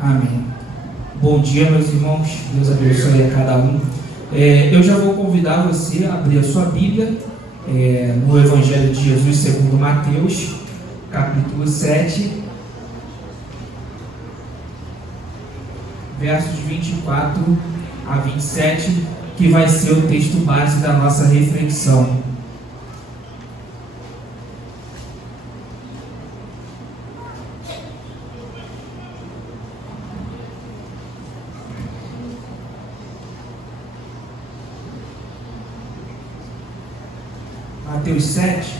Amém. Bom dia, meus irmãos. Deus abençoe a cada um. Eu já vou convidar você a abrir a sua Bíblia no Evangelho de Jesus segundo Mateus, capítulo 7, versos 24 a 27, que vai ser o texto base da nossa reflexão. Mateus 7,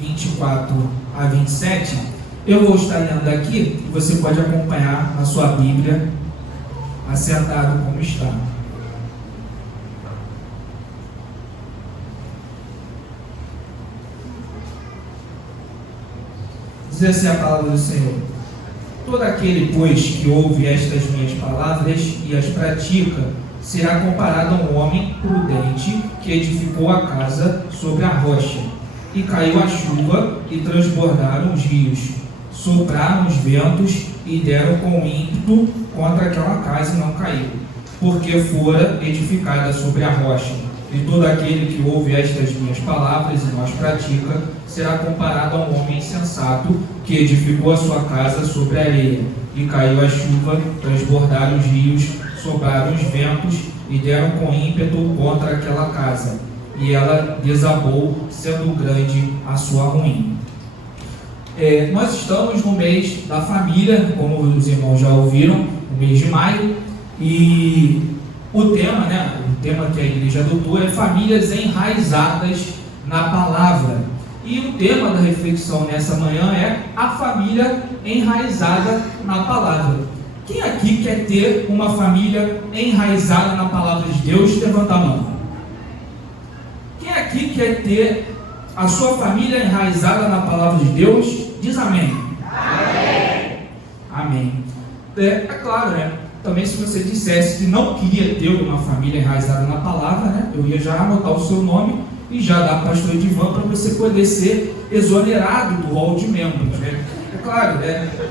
24 a 27, eu vou estar lendo aqui, e você pode acompanhar na sua Bíblia, assentado como está. Diz assim a palavra do Senhor: todo aquele, pois, que ouve estas minhas palavras e as pratica, será comparado a um homem prudente que edificou a casa sobre a rocha. E caiu a chuva, e transbordaram os rios, sopraram os ventos, e deram com ímpeto contra aquela casa, e não caiu, porque fora edificada sobre a rocha. E todo aquele que ouve estas minhas palavras e não as pratica, será comparado a um homem insensato que edificou a sua casa sobre a areia. E caiu a chuva, transbordaram os rios, sopraram os ventos, e deram com ímpeto contra aquela casa, e ela desabou, sendo grande a sua ruína. Nós estamos no mês da família, como os irmãos já ouviram, no mês de maio, e o tema que a igreja adotou é famílias enraizadas na palavra. E o tema da reflexão nessa manhã é a família enraizada na palavra. Quem aqui quer ter uma família enraizada na palavra de Deus? Levanta a mão. Quem aqui quer ter a sua família enraizada na palavra de Deus? Diz amém. Amém. Amém. É claro, né? Também se você dissesse que não queria ter uma família enraizada na palavra, né? Eu ia já anotar o seu nome e já dar para o pastor Edivan para você poder ser exonerado do rol de membros, né? É claro,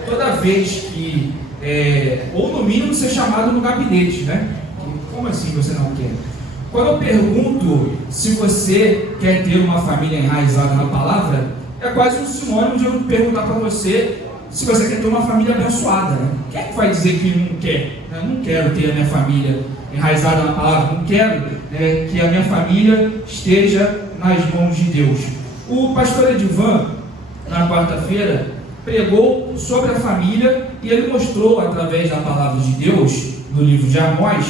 toda vez que ou no mínimo ser chamado no gabinete, né? Como assim você não quer? Quando eu pergunto se você quer ter uma família enraizada na palavra, é quase um sinônimo de eu perguntar para você se você quer ter uma família abençoada, né? Quem é que vai dizer que não quer? Eu não quero ter a minha família enraizada na palavra, não quero que a minha família esteja nas mãos de Deus. O pastor Edivan, na quarta-feira, pregou sobre a família e ele mostrou, através da palavra de Deus, no livro de Amós,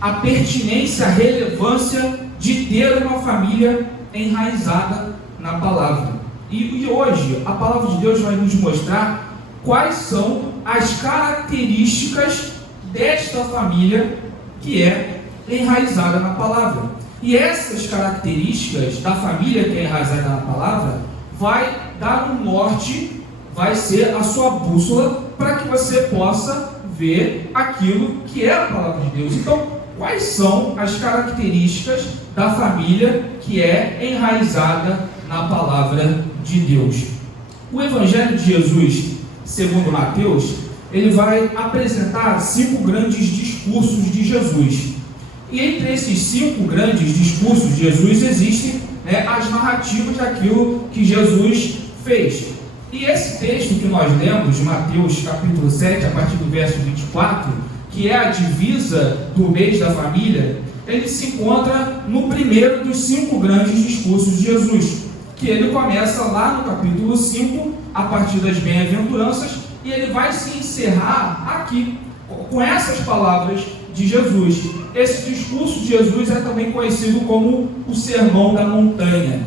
a pertinência, a relevância de ter uma família enraizada na palavra. E hoje, a palavra de Deus vai nos mostrar quais são as características desta família que é enraizada na palavra. E essas características da família que é enraizada na palavra vai dar um norte, vai ser a sua bússola para que você possa ver aquilo que é a palavra de Deus. Então, quais são as características da família que é enraizada na palavra de Deus? O Evangelho de Jesus, segundo Mateus, ele vai apresentar 5 grandes discursos de Jesus. E entre esses 5 grandes discursos de Jesus existem as narrativas daquilo que Jesus fez. E esse texto que nós lemos, de Mateus capítulo 7, a partir do verso 24, que é a divisa do mês da família, ele se encontra no primeiro dos 5 grandes discursos de Jesus, que ele começa lá no capítulo 5, a partir das bem-aventuranças, e ele vai se encerrar aqui, com essas palavras de Jesus. Esse discurso de Jesus é também conhecido como o Sermão da Montanha,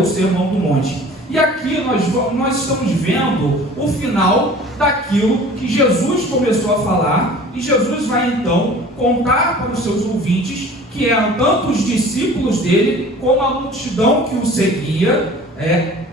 o Sermão do Monte. E aqui nós estamos vendo o final daquilo que Jesus começou a falar, e Jesus vai então contar para os seus ouvintes, que eram tanto os discípulos dele, como a multidão que o seguia,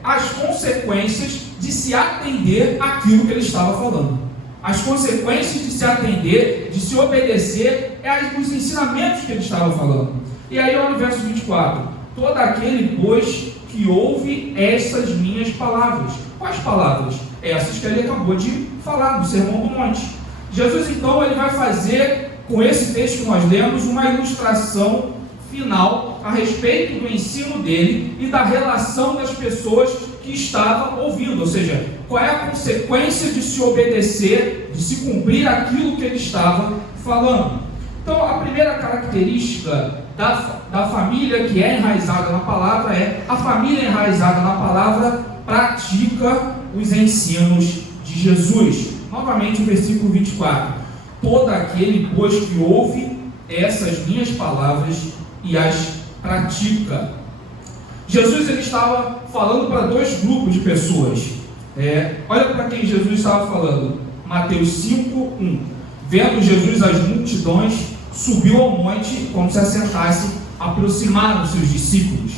as consequências de se atender àquilo que ele estava falando. As consequências de se atender, de se obedecer, os ensinamentos que ele estava falando. E aí olha o verso 24: todo aquele, pois, que ouve essas minhas palavras. Quais palavras? essas que ele acabou de falar no Sermão do Monte. Jesus, então, ele vai fazer, com esse texto que nós lemos, uma ilustração final a respeito do ensino dele e da relação das pessoas que estavam ouvindo, ou seja, qual é a consequência de se obedecer, de se cumprir aquilo que ele estava falando. Então, a primeira característica da família que é enraizada na palavra é: a família enraizada na palavra pratica os ensinos de Jesus. Novamente o versículo 24: todo aquele, pois, que ouve essas minhas palavras e as pratica. Jesus, ele estava falando para dois grupos de pessoas. Olha para quem Jesus estava falando. Mateus 5:1. Vendo Jesus as multidões, subiu ao monte, como se assentasse, aproximaram seus discípulos.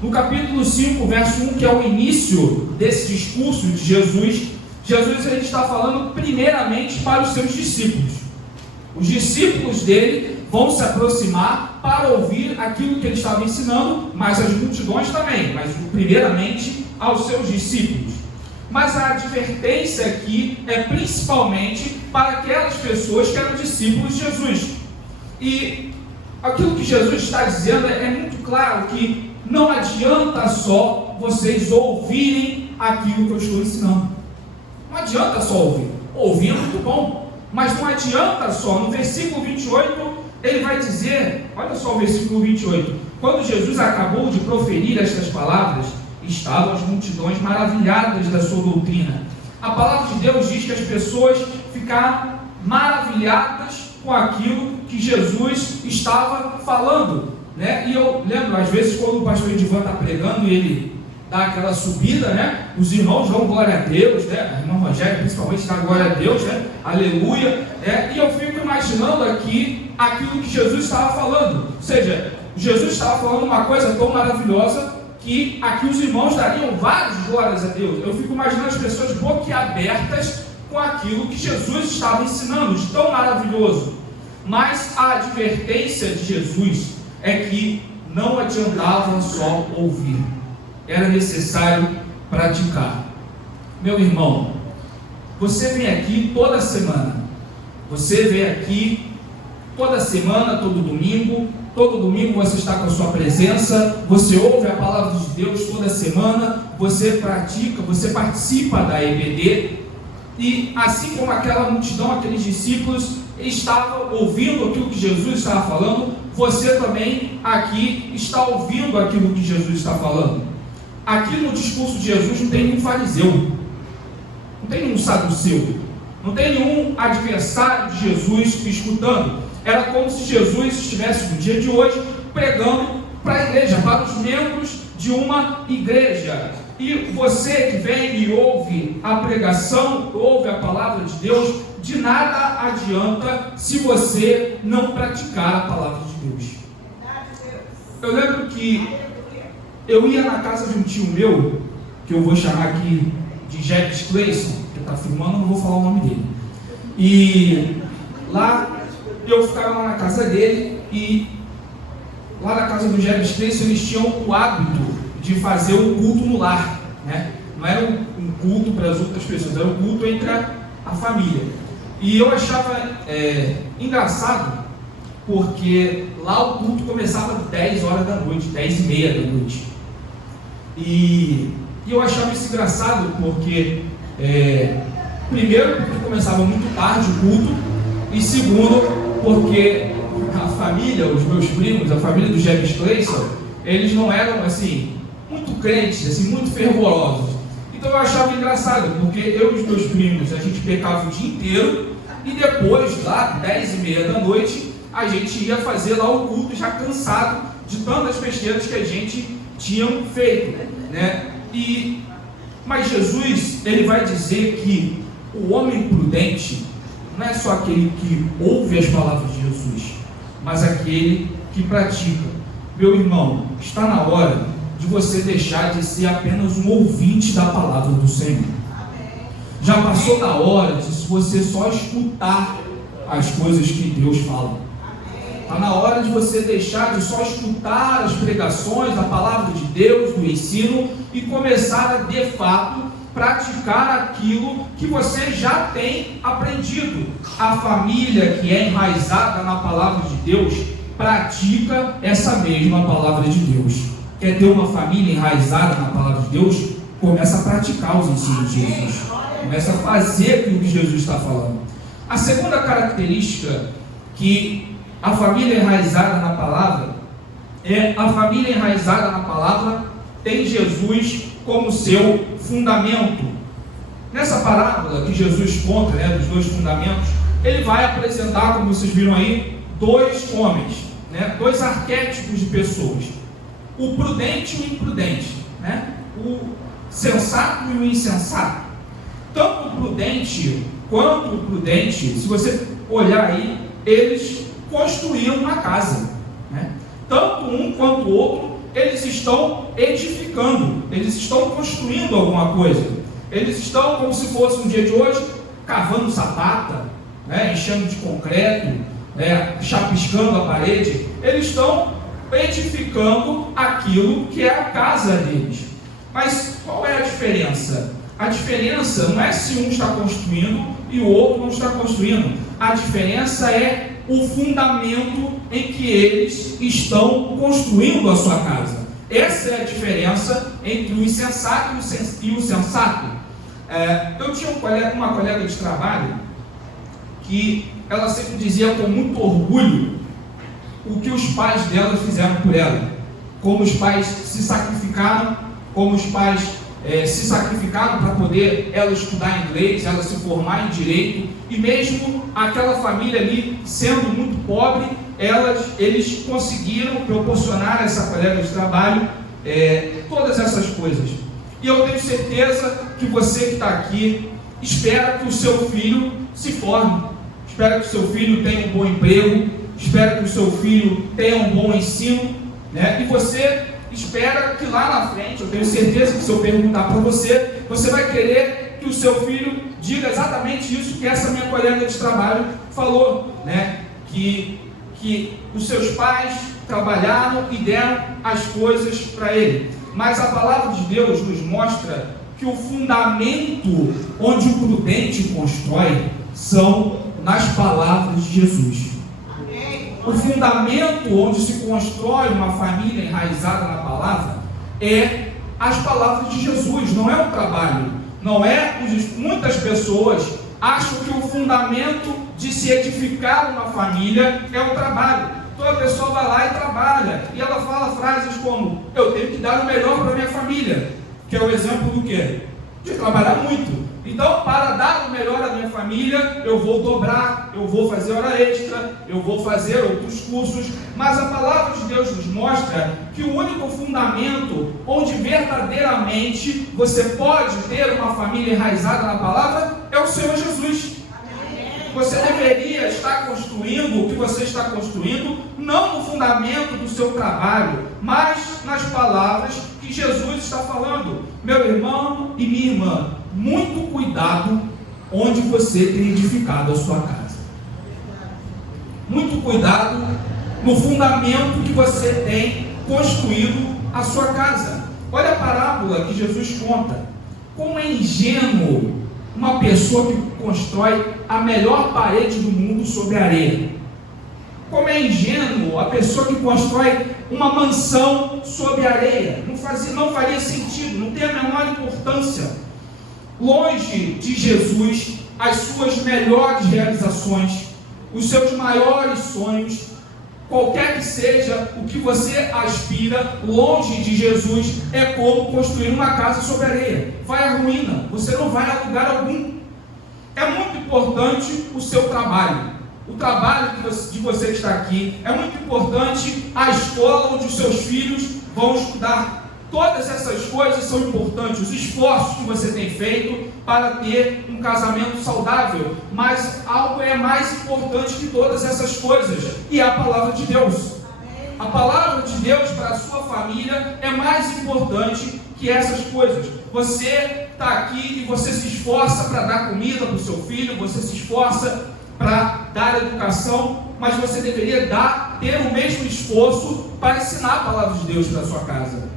No capítulo 5, verso 1, que é o início desse discurso de Jesus, ele está falando primeiramente para os seus discípulos. Os discípulos dele vão se aproximar para ouvir aquilo que ele estava ensinando, mas as multidões também, mas primeiramente aos seus discípulos. Mas a advertência aqui é principalmente para aquelas pessoas que eram discípulos de Jesus. E aquilo que Jesus está dizendo é muito claro, que não adianta só vocês ouvirem aquilo que eu estou ensinando. Não adianta só ouvir. Ouvir é muito bom, mas não adianta só. No versículo 28, ele vai dizer, olha só o versículo 28, quando Jesus acabou de proferir estas palavras, estavam as multidões maravilhadas da sua doutrina. A palavra de Deus diz que as pessoas ficaram maravilhadas com aquilo que Jesus estava falando, né? E eu lembro, às vezes, quando o pastor Edivan está pregando e ele dá aquela subida, né? Os irmãos dão glória a Deus, né? A irmã Rogéria principalmente dá glória a Deus, né? Aleluia, né? E eu fico imaginando aqui aquilo que Jesus estava falando. Ou seja, Jesus estava falando uma coisa tão maravilhosa que aqui os irmãos dariam várias glórias a Deus. Eu fico imaginando as pessoas boquiabertas com aquilo que Jesus estava ensinando, de tão maravilhoso. Mas a advertência de Jesus é que não adiantava só ouvir, era necessário praticar. Meu irmão, você vem aqui toda semana, você vem aqui toda semana, todo domingo você está com a sua presença, você ouve a palavra de Deus toda semana, você pratica, você participa da EBD, e assim como aquela multidão, aqueles discípulos estavam ouvindo aquilo que Jesus estava falando, você também aqui está ouvindo aquilo que Jesus está falando. Aqui no discurso de Jesus não tem nenhum fariseu, não tem nenhum saduceu, não tem nenhum adversário de Jesus escutando. Era como se Jesus estivesse no dia de hoje pregando para a igreja, para os membros de uma igreja. E você que vem e ouve a pregação, ouve a palavra de Deus, de nada adianta se você não praticar a palavra de Deus. Eu lembro que eu ia na casa de um tio meu, que eu vou chamar aqui de Jack Clayson, que está filmando, não vou falar o nome dele. E lá eu ficava lá na casa dele, e lá na casa do Jack Clayson eles tinham o hábito de fazer o culto no lar, né? Não era um culto para as outras pessoas, era um culto entre a família. E eu achava engraçado, porque lá o culto começava às 10 horas da noite, 10 e meia da noite. E eu achava isso engraçado, porque primeiro, porque começava muito tarde o culto, e segundo, porque a família, os meus primos, a família do James Clayson, eles não eram assim muito crentes, assim, muito fervorosos. Então eu achava engraçado, porque eu e os meus primos, a gente pecava o dia inteiro, e depois, lá, 10 e meia da noite, a gente ia fazer lá o culto, já cansado de tantas besteiras que a gente tinha feito, né? Mas Jesus, ele vai dizer que o homem prudente não é só aquele que ouve as palavras de Jesus, mas aquele que pratica. Meu irmão, está na hora de você deixar de ser apenas um ouvinte da palavra do Senhor. Já passou da hora de você só escutar as coisas que Deus fala. Está na hora de você deixar de só escutar as pregações, a palavra de Deus, do ensino, e começar a, de fato, praticar aquilo que você já tem aprendido. A família que é enraizada na palavra de Deus pratica essa mesma palavra de Deus. Quer ter uma família enraizada na palavra de Deus? Começa a praticar os ensinos de Jesus. Começa a fazer aquilo que Jesus está falando. A segunda característica que a família enraizada na palavra é a família enraizada na palavra tem Jesus como seu fundamento. Nessa parábola que Jesus conta, dos dois fundamentos, ele vai apresentar, como vocês viram aí, dois homens, dois arquétipos de pessoas: o prudente e o imprudente, o sensato e o insensato. Tanto o prudente quanto o prudente, se você olhar aí, eles construíram uma casa, tanto um quanto o outro, eles estão edificando, eles estão construindo alguma coisa, eles estão, como se fosse um dia de hoje, cavando sapata, enchendo de concreto, chapiscando a parede. Eles estão edificando aquilo que é a casa deles. Mas qual é a diferença? A diferença não é se um está construindo e o outro não está construindo. A diferença é o fundamento em que eles estão construindo a sua casa. Essa é a diferença entre o insensato e o sensato. Eu tinha uma colega de trabalho que ela sempre dizia com muito orgulho o que os pais dela fizeram por ela, como os pais se sacrificaram, como os pais se sacrificaram para poder ela estudar inglês, ela se formar em direito, e mesmo aquela família ali sendo muito pobre, eles conseguiram proporcionar a essa colega de trabalho todas essas coisas. E eu tenho certeza que você que está aqui espera que o seu filho se forme, espera que o seu filho tenha um bom emprego, espera que o seu filho tenha um bom ensino, e você espera que lá na frente, eu tenho certeza que se eu perguntar para você, você vai querer que o seu filho diga exatamente isso que essa minha colega de trabalho falou, que os seus pais trabalharam e deram as coisas para ele. Mas a palavra de Deus nos mostra que o fundamento onde o prudente constrói são nas palavras de Jesus. O fundamento onde se constrói uma família enraizada na palavra é as palavras de Jesus, não é o trabalho, não é muitas pessoas acham que o fundamento de se edificar uma família é o trabalho. Então a pessoa vai lá e trabalha, e ela fala frases como: eu tenho que dar o melhor para minha família, que é o exemplo do quê? De trabalhar muito. Então, para dar o melhor à minha família, eu vou dobrar, eu vou fazer hora extra, eu vou fazer outros cursos. Mas a palavra de Deus nos mostra que o único fundamento onde verdadeiramente você pode ter uma família enraizada na palavra é o Senhor Jesus. Você deveria estar construindo o que você está construindo, não no fundamento do seu trabalho, mas nas palavras que Jesus está falando. Meu irmão e minha irmã, muito cuidado onde você tem edificado a sua casa. Muito cuidado no fundamento que você tem construído a sua casa. Olha a parábola que Jesus conta. Como é ingênuo uma pessoa que constrói a melhor parede do mundo sobre a areia. Como é ingênuo a pessoa que constrói uma mansão sobre a areia. Não faria sentido, não tem a menor importância. Longe de Jesus, as suas melhores realizações, os seus maiores sonhos, qualquer que seja o que você aspira, longe de Jesus, é como construir uma casa sobre areia. Vai à ruína, você não vai a lugar algum. É muito importante o seu trabalho. O trabalho de você que está aqui, é muito importante a escola onde os seus filhos vão estudar. Todas essas coisas são importantes, os esforços que você tem feito para ter um casamento saudável, mas algo é mais importante que todas essas coisas, e é a palavra de Deus. A palavra de Deus para a sua família é mais importante que essas coisas. Você está aqui e você se esforça para dar comida para o seu filho, você se esforça para dar educação, mas você deveria ter o mesmo esforço para ensinar a palavra de Deus para a sua casa.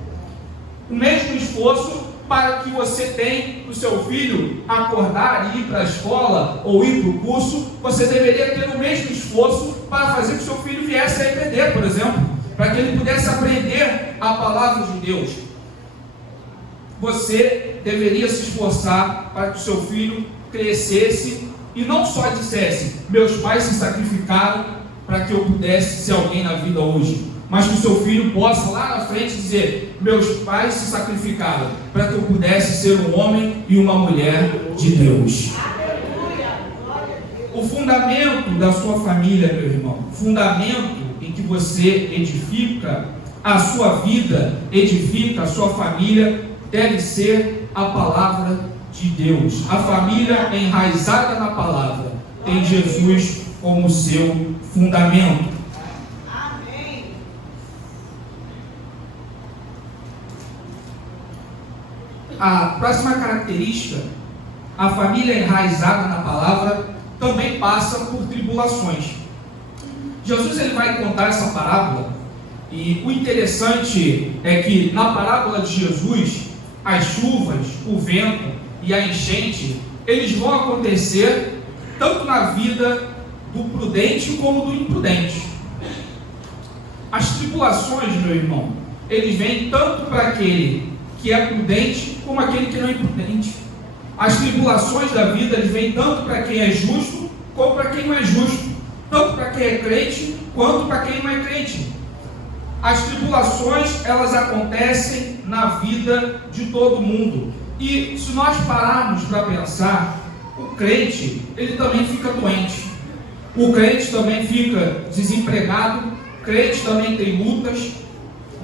O mesmo esforço para que você tenha o seu filho acordar e ir para a escola ou ir para o curso, você deveria ter o mesmo esforço para fazer que o seu filho viesse a EPD, por exemplo, para que ele pudesse aprender a palavra de Deus. Você deveria se esforçar para que o seu filho crescesse e não só dissesse: meus pais se sacrificaram para que eu pudesse ser alguém na vida hoje, mas que o seu filho possa lá na frente dizer: meus pais se sacrificaram para que eu pudesse ser um homem e uma mulher de Deus. O fundamento da sua família, meu irmão, o fundamento em que você edifica a sua vida, edifica a sua família, deve ser a palavra de Deus. A família enraizada na palavra tem Jesus como seu fundamento. Amém. A próxima característica, a família enraizada na palavra também passa por tribulações. Jesus ele vai contar essa parábola, e o interessante é que na parábola de Jesus, as chuvas, o vento e a enchente, eles vão acontecer tanto na vida do prudente como do imprudente. As tribulações, meu irmão, eles vêm tanto para aquele que é prudente como aquele que não é imprudente. As tribulações da vida, eles vêm tanto para quem é justo como para quem não é justo, tanto para quem é crente quanto para quem não é crente. As tribulações, elas acontecem na vida de todo mundo. E se nós pararmos para pensar, o crente, ele também fica doente. O crente também fica desempregado. O crente também tem lutas.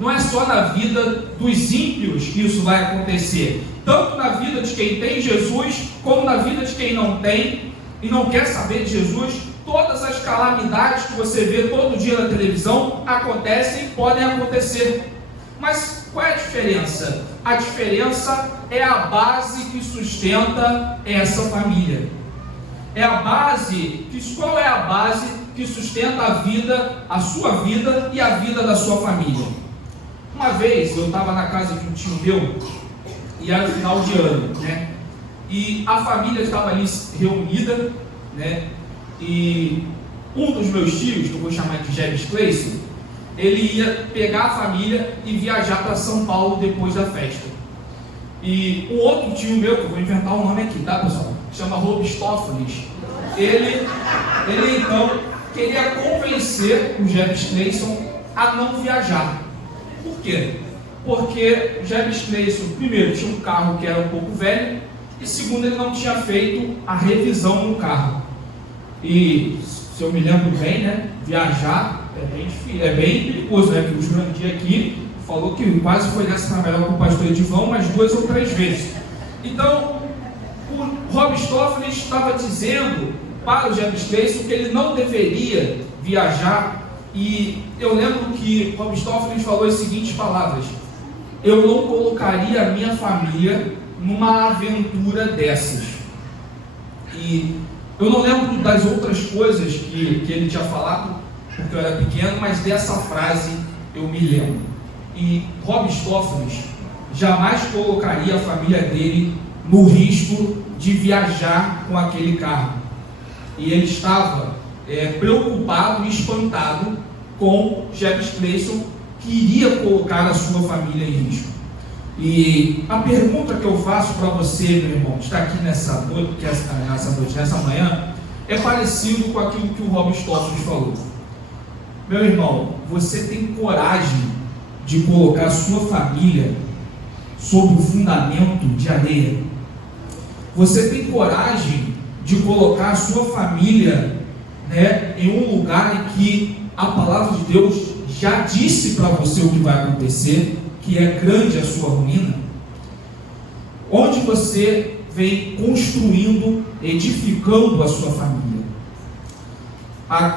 Não é só na vida dos ímpios que isso vai acontecer. Tanto na vida de quem tem Jesus, como na vida de quem não tem e não quer saber de Jesus. Todas as calamidades que você vê todo dia na televisão acontecem e podem acontecer. Mas qual é a diferença? A diferença é a base que sustenta essa família. É a base, qual é a base que sustenta a vida, a sua vida e a vida da sua família? Uma vez eu estava na casa de um tio meu, e era final de ano, né? E a família estava ali reunida, né? E um dos meus tios, que eu vou chamar de Jebes Cleison, ele ia pegar a família e viajar para São Paulo depois da festa. E o outro tio meu, que eu vou inventar o nome aqui, tá, pessoal? Chama Robistófanes. Ele então queria convencer o Jebes Cleison a não viajar. Por quê? Porque o Jebes Cleison, primeiro, tinha um carro que era um pouco velho, e segundo, ele não tinha feito a revisão no carro. E, se eu me lembro bem, né, viajar é bem difícil, é bem perigoso, né, que o Jurandir aqui falou que quase foi nessa trabalhar com o pastor Edivão umas 2 ou 3 vezes. Então, o Robistófanes estava dizendo para o Jebes Cleison que ele não deveria viajar, e eu lembro que Robistófanes falou as seguintes palavras: eu não colocaria a minha família numa aventura dessas. E eu não lembro das outras coisas que ele tinha falado, porque eu era pequeno, mas dessa frase eu me lembro. E Robistófanes jamais colocaria a família dele no risco de viajar com aquele carro. E ele estava preocupado e espantado com Jebes Cleison, que iria colocar a sua família em risco. E a pergunta que eu faço para você, meu irmão, que está aqui nessa noite, nessa manhã, é parecido com aquilo que o Robistófanes falou. Meu irmão, você tem coragem de colocar a sua família sob o fundamento de areia? Você tem coragem de colocar a sua família, né, em um lugar em que a palavra de Deus já disse para você o que vai acontecer, que é grande a sua ruína? Onde você vem construindo, edificando a sua família? A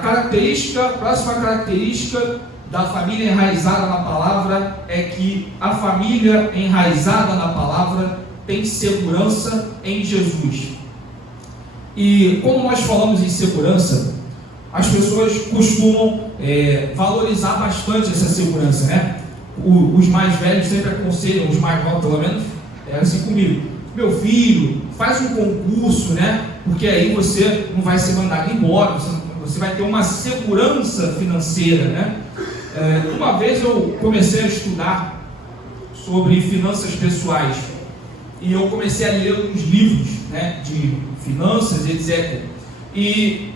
próxima característica da família enraizada na palavra é que a família enraizada na palavra tem segurança em Jesus. E quando nós falamos em segurança, as pessoas costumam valorizar bastante essa segurança, né? Os mais velhos sempre aconselham, os mais novos pelo menos, Era assim comigo: meu filho, faz um concurso, né? Porque aí você não vai ser mandado embora, você vai ter uma segurança financeira, né? Uma vez eu comecei a estudar sobre finanças pessoais e eu comecei a ler uns livros, né, de finanças, etc. E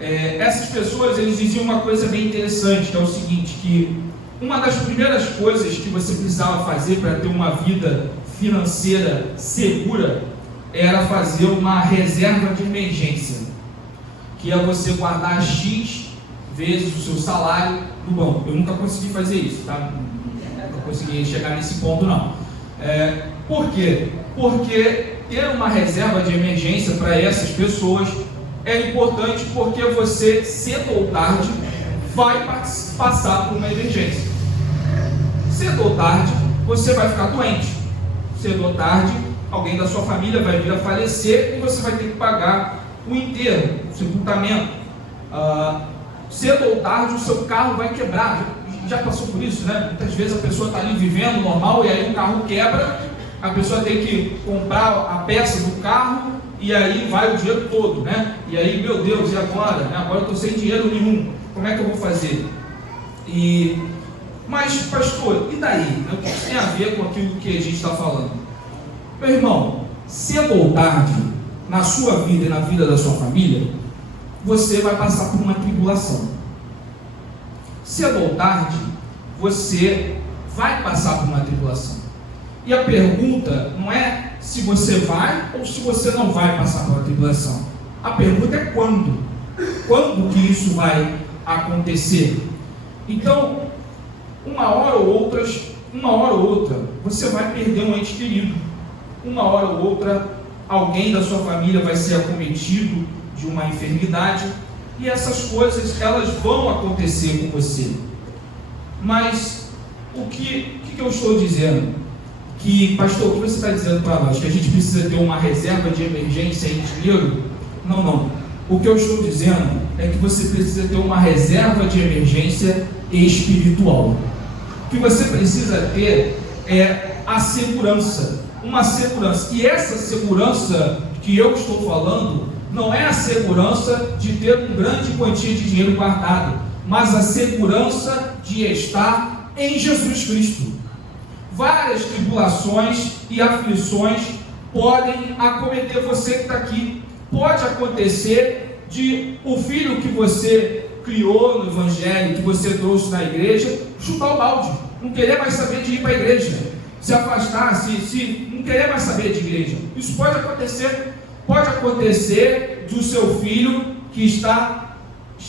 essas pessoas, eles diziam uma coisa bem interessante, que é o seguinte, que uma das primeiras coisas que você precisava fazer para ter uma vida financeira segura era fazer uma reserva de emergência, que é você guardar X vezes o seu salário no banco. Eu nunca consegui fazer isso, tá? Nunca consegui chegar nesse ponto, não. Por quê? Porque ter uma reserva de emergência para essas pessoas é importante, porque você, cedo ou tarde, vai passar por uma emergência. Cedo ou tarde, você vai ficar doente. Cedo ou tarde, alguém da sua família vai vir a falecer e você vai ter que pagar o enterro, o sepultamento. Cedo ou tarde, o seu carro vai quebrar. Já passou por isso, né? Muitas vezes a pessoa está ali vivendo normal e aí o carro quebra, a pessoa tem que comprar a peça do carro e aí vai o dinheiro todo, né? E aí, meu Deus, e agora? Agora eu estou sem dinheiro nenhum, como é que eu vou fazer? Mas, pastor, e daí? O que isso tem a ver com aquilo que a gente está falando? Meu irmão, cedo ou tarde, na sua vida e na vida da sua família, você vai passar por uma tribulação. Cedo ou tarde, você vai passar por uma tribulação. E a pergunta não é se você vai ou se você não vai passar por uma tribulação. A pergunta é quando. Quando que isso vai acontecer? Então, uma hora ou outra, você vai perder um ente querido. Uma hora ou outra, alguém da sua família vai ser acometido de uma enfermidade. E essas coisas, elas vão acontecer com você. Mas, o que eu estou dizendo? Que, pastor, o que você está dizendo para nós? Que a gente precisa ter uma reserva de emergência em dinheiro? Não. O que eu estou dizendo é que você precisa ter uma reserva de emergência espiritual. O que você precisa ter é a segurança. Uma segurança. E essa segurança que eu estou falando não é a segurança de ter uma grande quantia de dinheiro guardado, mas a segurança de estar em Jesus Cristo. Várias tribulações e aflições podem acometer você que está aqui. Pode acontecer de o filho que você criou no evangelho, que você trouxe na igreja, chutar o balde, não querer mais saber de ir para a igreja, se afastar, se não querer mais saber de igreja. Isso pode acontecer. Pode acontecer do seu filho que está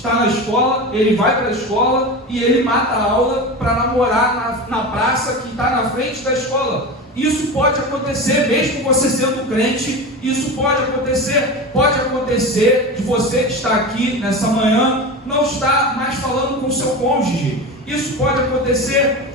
na escola, ele vai para a escola e ele mata a aula para namorar na praça que está na frente da escola. Isso pode acontecer, mesmo você sendo crente, isso pode acontecer. Pode acontecer de você que está aqui nessa manhã não estar mais falando com o seu cônjuge. Isso pode acontecer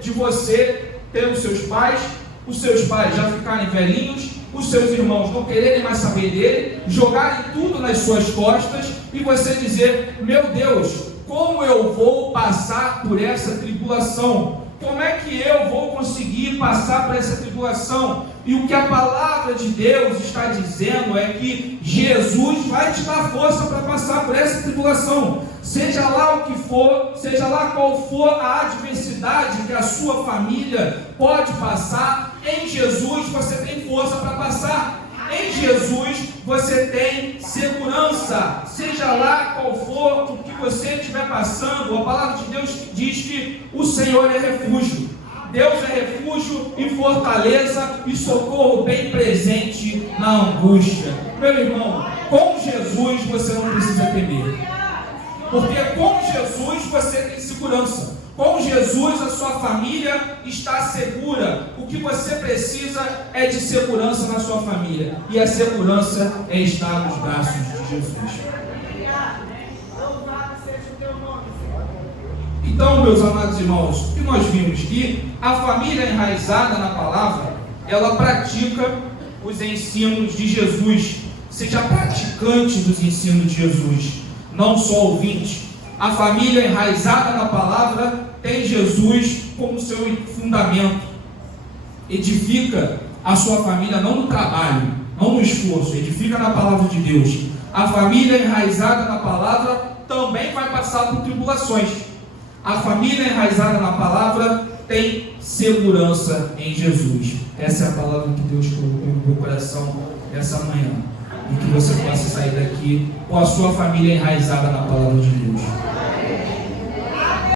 de você ter os seus pais já ficarem velhinhos, os seus irmãos não quererem mais saber dele, jogarem tudo nas suas costas e você dizer: meu Deus, como eu vou passar por essa tribulação? Como é que eu vou conseguir passar por essa tribulação? E o que a palavra de Deus está dizendo é que Jesus vai te dar força para passar por essa tribulação. Seja lá o que for, seja lá qual for a adversidade que a sua família pode passar, em Jesus você tem força para passar. Em Jesus você tem segurança, seja lá qual for o que você estiver passando. A palavra de Deus diz que o Senhor é refúgio. Deus é refúgio e fortaleza e socorro bem presente na angústia. Meu irmão, com Jesus você não precisa temer, porque com Jesus você tem segurança. Com Jesus a sua família está segura. O que você precisa é de segurança na sua família, e a segurança é estar nos braços de Jesus. Então, meus amados irmãos, o que nós vimos que a família enraizada na palavra, ela pratica os ensinos de Jesus. Seja praticante dos ensinos de Jesus, não só ouvinte. A família enraizada na palavra tem Jesus como seu fundamento. edifica a sua família não no trabalho, não no esforço, edifica na palavra de Deus. A família enraizada na palavra também vai passar por tribulações. A família enraizada na palavra tem segurança em Jesus. Essa é a palavra que Deus colocou no meu coração essa manhã. E que você possa sair daqui com a sua família enraizada na palavra de Deus.